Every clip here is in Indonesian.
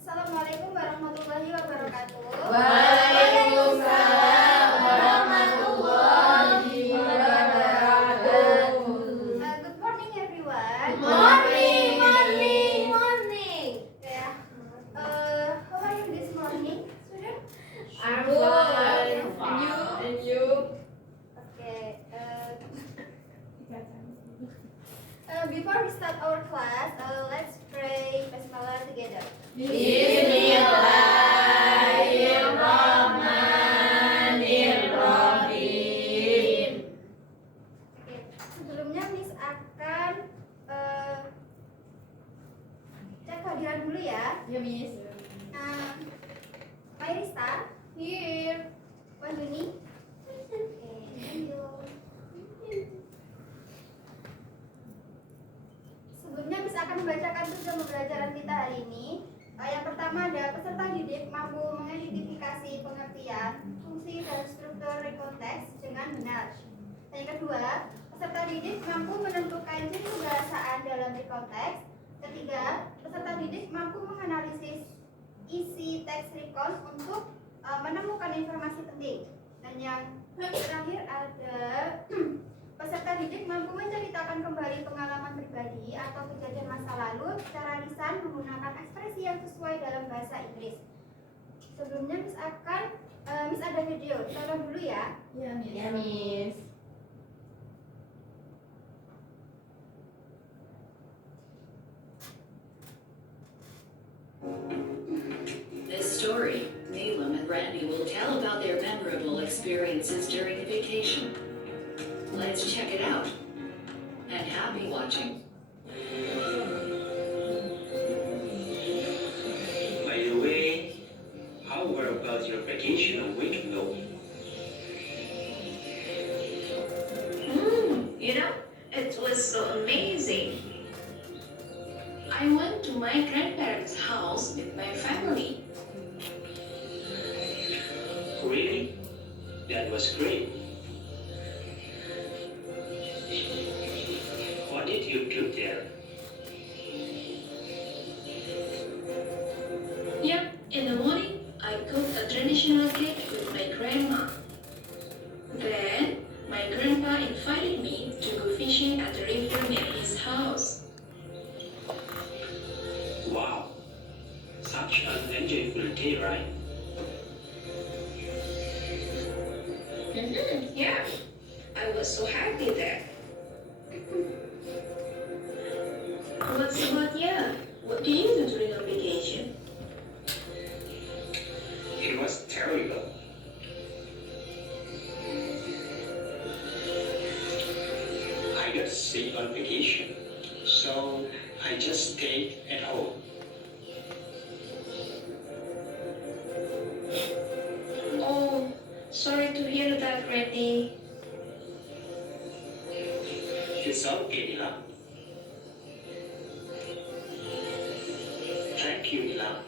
Assalamualaikum warahmatullahi wabarakatuh. Waalaikumsalam warahmatullahi wabarakatuh. Good morning everyone. Morning. Yeah. How are you this morning, student? I'm fine. And you? Okay. Before we start our class, let's pray Basmalah together. Bismillahirrahmanirrahim. Oke. Sebelumnya Miss akan cek kehadiran dulu ya. Ya, Miss. Mairista, here. Wanduni. Okay, thank you. Sebelumnya Miss akan membacakan tugas pembelajaran kita hari ini. Yang pertama ada peserta didik mampu mengidentifikasi pengertian, fungsi dan struktur konteks dengan benar. Dan yang kedua, peserta didik mampu menentukan ciri kebahasaan dalam konteks. Ketiga, peserta didik mampu menganalisis isi teks recon untuk menemukan informasi penting. Dan yang terakhir ada peserta didik mampu menceritakan kembali pengalaman pribadi atau kejadian masa lalu secara lisan menggunakan ekspresi yang sesuai dalam bahasa Inggris. Sebelumnya Miss ada video, tonton dulu ya. Ya, Miss. This story, Neelam and Randy will tell about their memorable experiences during a vacation. Let's check it out. And happy watching. By the way, how were about your vacation a week ago? It was so amazing. I went to my grandparents' house with my family. Really? That was great. What did you do there? Yep, in the morning, I cooked a traditional cake with my grandma. Then, my grandpa invited me to go fishing at the river near his house. Wow, such an enjoyable day, right? Yeah, I was so happy there. What's about you? What do you do during a vacation? It was terrible. I got sick on vacation, so I just stayed at home. Oh, sorry to hear that, Randy. It's okay, Nila. Thank you, Nila.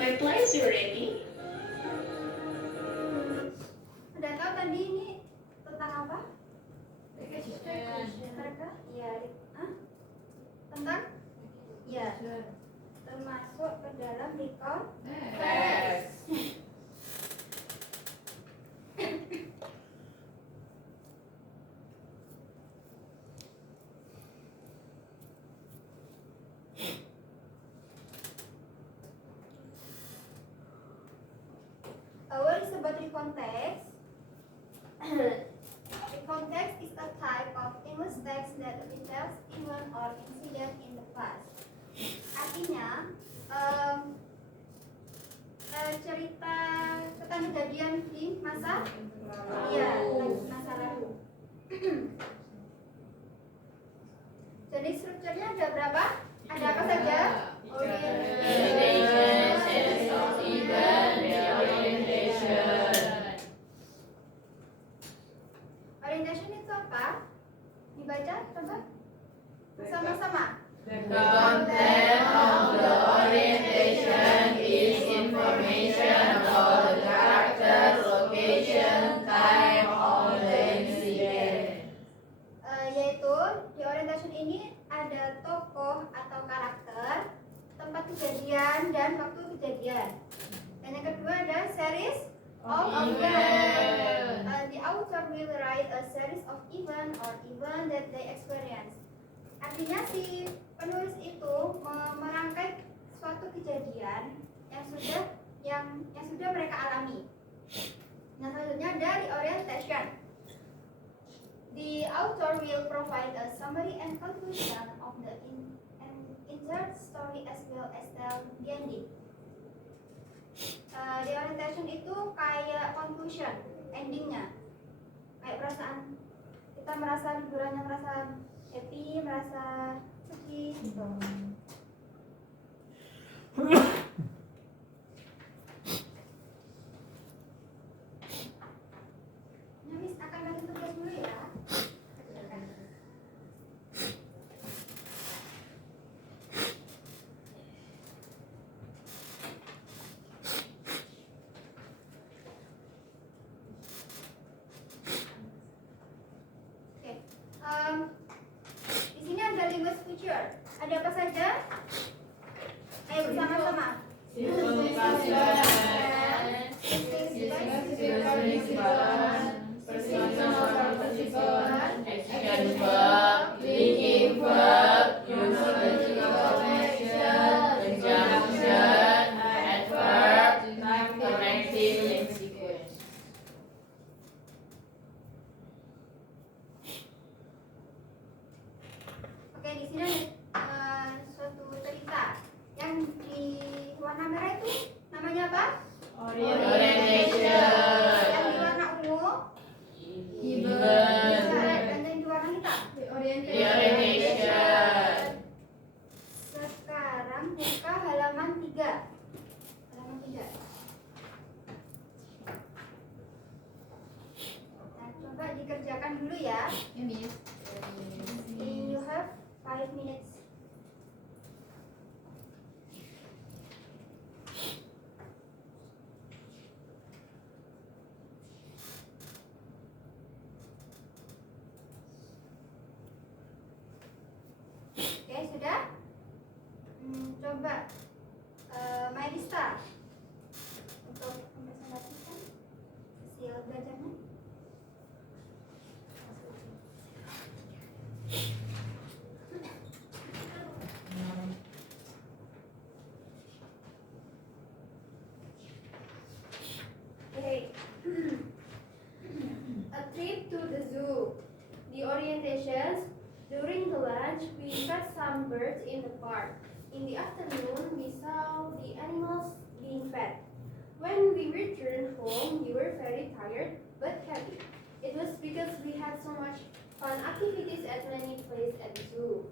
My pleasure, Randy. Udah tahu tadi ini tentang apa? Mereka? Iya. Hah? Tentang? Iya. Termasuk ke dalam recon. What is about recontext? Recontext is a type of English text that retells event or incident in the past. Artinya, cerita tentang kejadian di masa masa lalu. Jadi strukturnya ada berapa? Ada apa saja? kejadian dan waktu kejadian. Dan yang kedua ada series of event. The author will write a series of event or event that they experience. Artinya si penulis itu merangkai suatu kejadian yang sudah mereka alami. Nah, selanjutnya dari orientation. The author will provide a summary and conclusion of the insert story as well as tell the ending. The orientation itu kayak conclusion, endingnya. Kayak perasaan kita merasa liburannya merasa happy, merasa sedih gitu. Miss akan bagi tugas dulu ya. Oke, di sini ada linguist feature. Ada apa saja? Ayo bersama-sama. Oke, di sini ada suatu cerita yang di warna merah itu namanya apa? Orientation. Yang di warna ungu, Event. dan yang di warna hitam. Orientation. Sekarang buka halaman 3. Halaman 3. Nah, coba dikerjakan dulu ya. You have 5 minutes. Oke, sudah? Coba Mairista untuk mempresentasikan hasil belajarnya. Okay. A trip to the zoo. The orientations. During the lunch, we fed some birds in the park. In the afternoon, we saw the animals being fed. When we returned home, we were very tired but happy. It was because we had so much fun activities at many places at the zoo.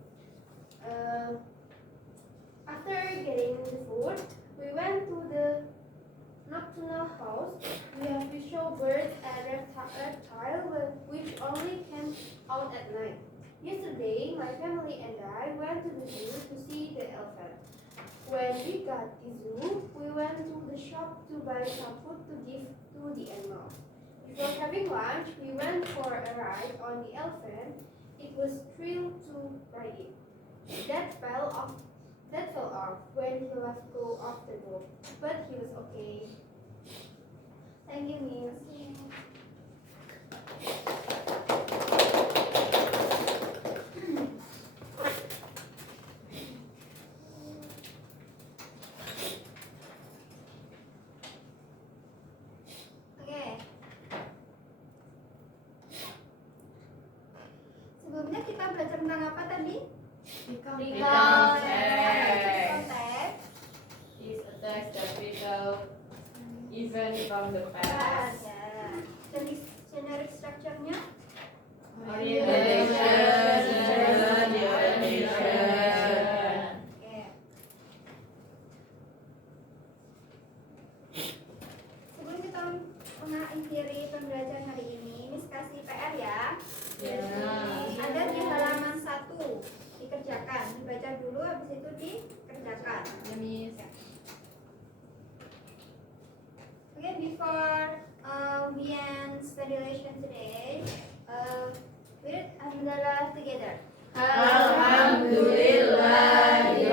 After getting the food, we went to the nocturnal house. We have visual birds and reptile which only came out at night. Yesterday, my family and I went to the zoo to see the elephant. When we got the zoo, we went to the shop to buy some food to give to the animals. Before having lunch, we went for a ride on the elephant. It was thrilled to ride it. That fell off when he left go off the boat, but he was okay. Thank you, Miss. Oke. Sebelumnya kita belajar tentang apa tadi? Konteks. Is a text that recalls event from the Ya. past. Generic structure-nya. Orientation. Oke. Sebelum kita mengakhiri pembelajaran hari ini, Miss kasih PR ya. Ada di halaman 1 dikerjakan, dibaca dulu, habis itu dikerjakan. Okay, before we end study lesson today, we read Alhamdulillah together. Alhamdulillah.